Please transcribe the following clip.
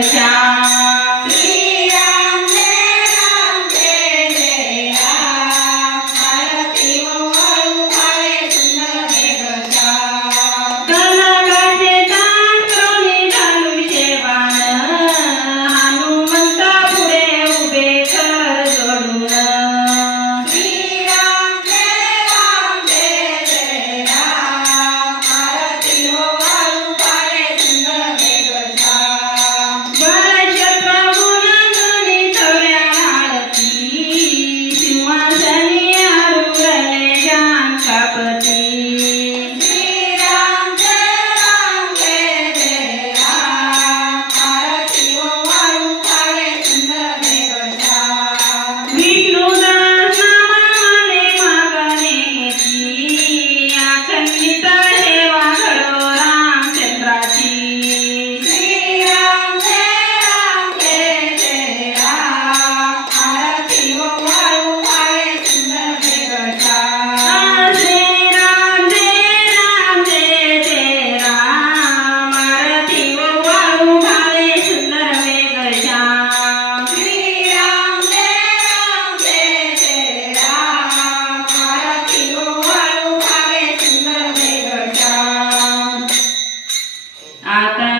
香。